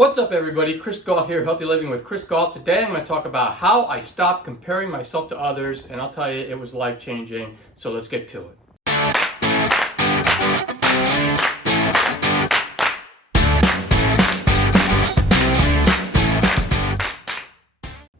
What's up everybody, Chris Gault here, Healthy Living with Chris Gault. Today I'm going to talk about how I stopped comparing myself to others, and I'll tell you it was life-changing, so let's get to it.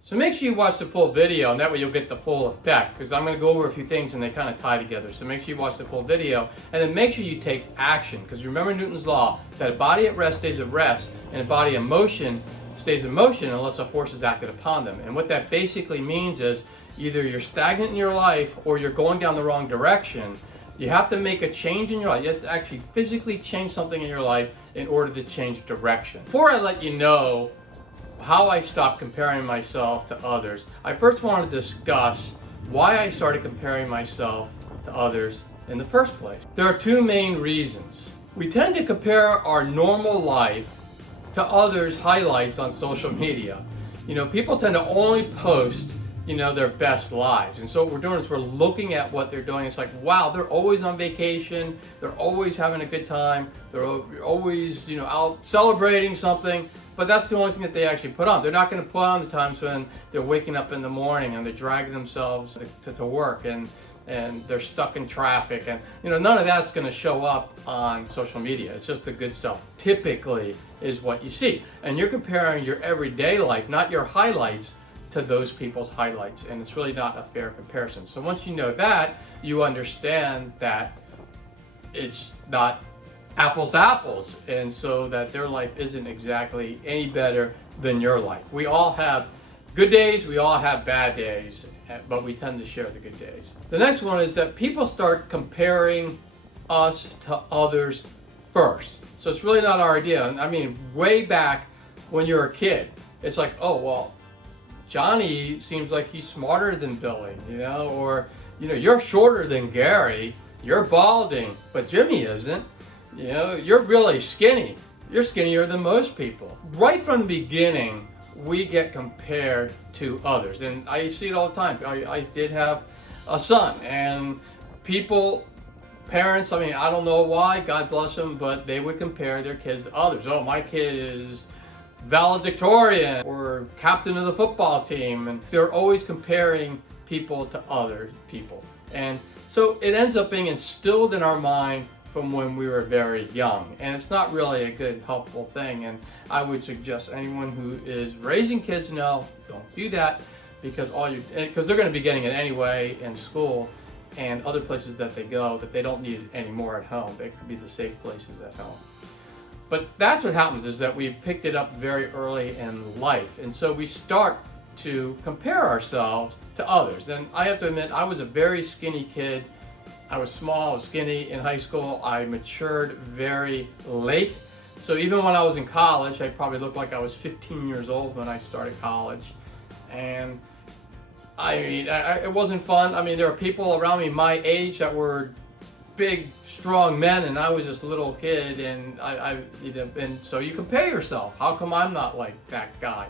So make sure you watch the full video, and that way you'll get the full effect, because I'm going to go over a few things and they kind of tie together. So make sure you watch the full video, and then make sure you take action, because remember Newton's law, that a body at rest stays at rest, and a body in motion stays in motion unless a force is acted upon them. And what that basically means is either you're stagnant in your life or you're going down the wrong direction. You have to make a change in your life. You have to actually physically change something in your life in order to change direction. Before I let you know how I stopped comparing myself to others, I first want to discuss why I started comparing myself to others in the first place. There are two main reasons. We tend to compare our normal life to others' highlights on social media. You know, people tend to only post, their best lives. And so what we're doing is we're looking at what they're doing. It's like, wow, they're always on vacation. They're always having a good time. They're always, out celebrating something. But that's the only thing that they actually put on. They're not going to put on the times when they're waking up in the morning and they're dragging themselves to work and they're stuck in traffic. And, none of that's going to show up on social media. It's just the good stuff. Typically is what you see. And you're comparing your everyday life, not your highlights, to those people's highlights. And it's really not a fair comparison. So once you know that, you understand that it's not apples to apples, and so that their life isn't exactly any better than your life. We all have good days, we all have bad days, but we tend to share the good days. The next one is that people start comparing us to others first. So it's really not our idea. I mean, way back when you're a kid, it's like, oh, well, Johnny seems like he's smarter than Billy, or, you're shorter than Gary, you're balding, but Jimmy isn't. You're really skinny. You're skinnier than most people. Right from the beginning, we get compared to others. And I see it all the time. I did have a son, and parents, I don't know why, God bless them, but they would compare their kids to others. Oh, my kid is valedictorian or captain of the football team. And they're always comparing people to other people. And so it ends up being instilled in our mind from when we were very young, and it's not really a good, helpful thing. And I would suggest anyone who is raising kids, don't do that, because they're going to be getting it anyway in school and other places that they go, that they don't need it anymore at home. They could be the safe places at home. But that's what happens, is that we've picked it up very early in life, and so we start to compare ourselves to others. And I have to admit, I was a very skinny kid. I was small, I was skinny in high school. I matured very late. So even when I was in college, I probably looked like I was 15 years old when I started college. And it wasn't fun. There were people around me my age that were big, strong men, and I was just a little kid. And and so you compare yourself. How come I'm not like that guy?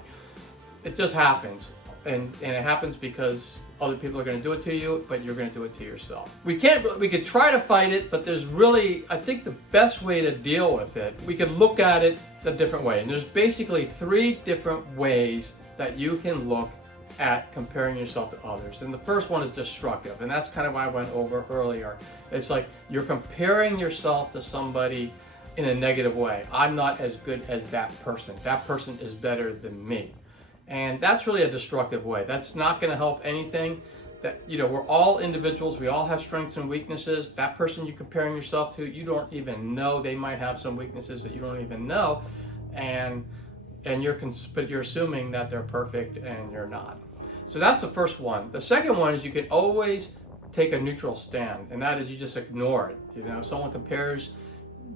It just happens. And it happens because other people are going to do it to you, but you're going to do it to yourself. We could try to fight it, but there's really, I think the best way to deal with it, we could look at it a different way. And there's basically 3 different ways that you can look at comparing yourself to others. And the first one is destructive, and that's kind of what I went over earlier. It's like you're comparing yourself to somebody in a negative way. I'm not as good as that person. That person is better than me. And that's really a destructive way. That's not going to help anything. We're all individuals. We all have strengths and weaknesses. That person you're comparing yourself to, you don't even know. They might have some weaknesses that you don't even know. And you're assuming that they're perfect, and you're not. So that's the first one. The second one is you can always take a neutral stand, and that is you just ignore it. If someone compares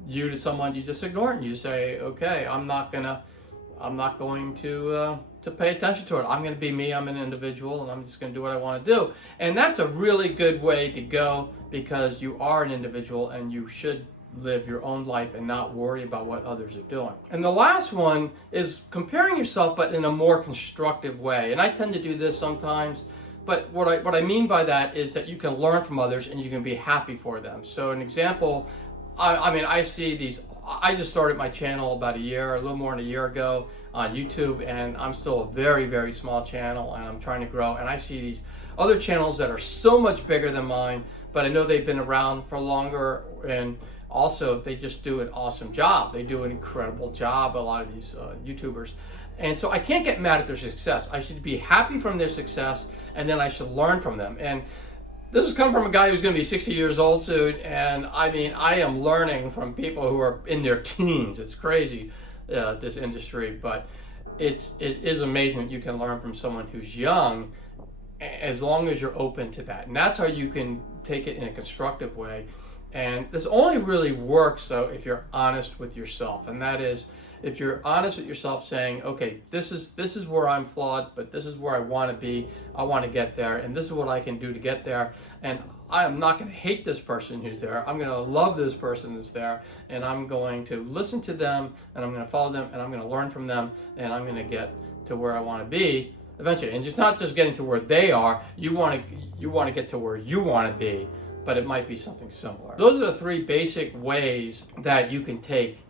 you to someone, you just ignore it, and you say, okay, I'm not going to pay attention to it. I'm going to be me. I'm an individual, and I'm just going to do what I want to do. And that's a really good way to go, because you are an individual and you should live your own life and not worry about what others are doing. And the last one is comparing yourself, but in a more constructive way. And I tend to do this sometimes, but what I mean by that is that you can learn from others and you can be happy for them. So an example, I see these I just started my channel about a little more than a year ago on YouTube, and I'm still a very, very small channel, and I'm trying to grow. And I see these other channels that are so much bigger than mine, but I know they've been around for longer, and also they just do an awesome job. They do an incredible job, a lot of these YouTubers. And so I can't get mad at their success. I should be happy from their success, and then I should learn from them. And this has come from a guy who's going to be 60 years old soon, and I mean, I am learning from people who are in their teens. It's crazy, this industry, but it is amazing that you can learn from someone who's young, as long as you're open to that. And that's how you can take it in a constructive way. And this only really works, though, if you're honest with yourself. And that is, if you're honest with yourself, saying, okay, this is where I'm flawed, but this is where I want to be. I want to get there, and this is what I can do to get there. And I am not going to hate this person who's there. I'm going to love this person that's there, and I'm going to listen to them, and I'm going to follow them, and I'm going to learn from them, and I'm going to get to where I want to be eventually. And it's not just getting to where they are. You want to get to where you want to be, but it might be something similar. Those are the three basic ways that you can take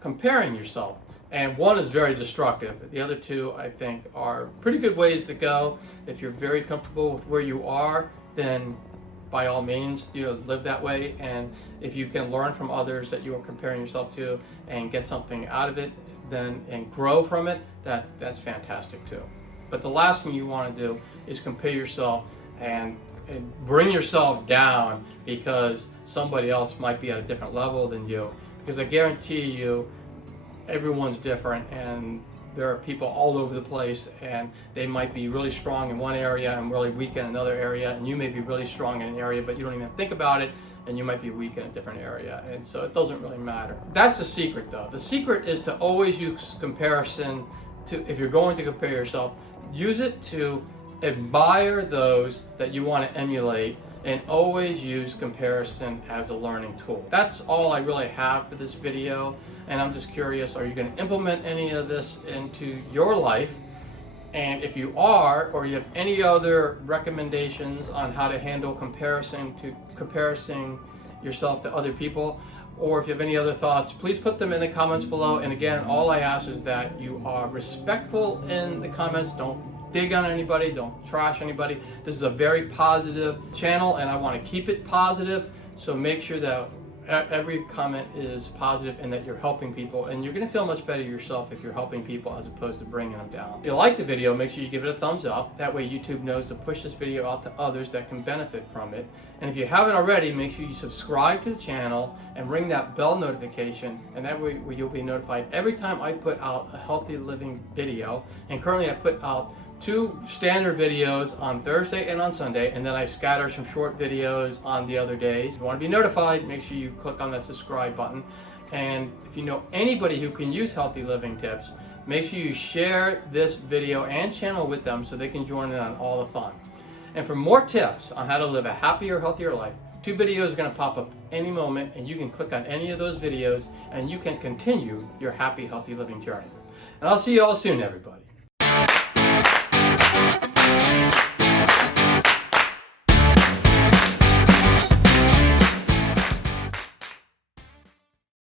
comparing yourself, and one is very destructive. The other two, I think, are pretty good ways to go. If you're very comfortable with where you are, then by all means, live that way. And if you can learn from others that you are comparing yourself to and get something out of it, then and grow from it, that's fantastic too. But the last thing you want to do is compare yourself and bring yourself down because somebody else might be at a different level than you. Because I guarantee you, everyone's different, and there are people all over the place, and they might be really strong in one area and really weak in another area, and you may be really strong in an area, but you don't even think about it, and you might be weak in a different area, and so it doesn't really matter. That's the secret, though. The secret is to always use comparison to, if you're going to compare yourself, use it to admire those that you want to emulate, and always use comparison as a learning tool. That's all I really have for this video, and I'm just curious, are you going to implement any of this into your life? And if you are, or you have any other recommendations on how to handle comparing yourself to other people, or if you have any other thoughts, please put them in the comments below. And again, all I ask is that you are respectful in the comments. Don't dig on anybody, don't trash anybody. This is a very positive channel, and I want to keep it positive, so make sure that every comment is positive and that you're helping people, and you're going to feel much better yourself if you're helping people as opposed to bringing them down. If you like the video, make sure you give it a thumbs up. That way YouTube knows to push this video out to others that can benefit from it. And if you haven't already, make sure you subscribe to the channel and ring that bell notification, and that way you'll be notified every time I put out a healthy living video. And currently I put out 2 standard videos on Thursday and on Sunday, and then I scatter some short videos on the other days. If you want to be notified, make sure you click on that subscribe button. And if you know anybody who can use healthy living tips, make sure you share this video and channel with them so they can join in on all the fun. And for more tips on how to live a happier, healthier life, 2 videos are going to pop up any moment, and you can click on any of those videos and you can continue your happy, healthy living journey. And I'll see you all soon, everybody.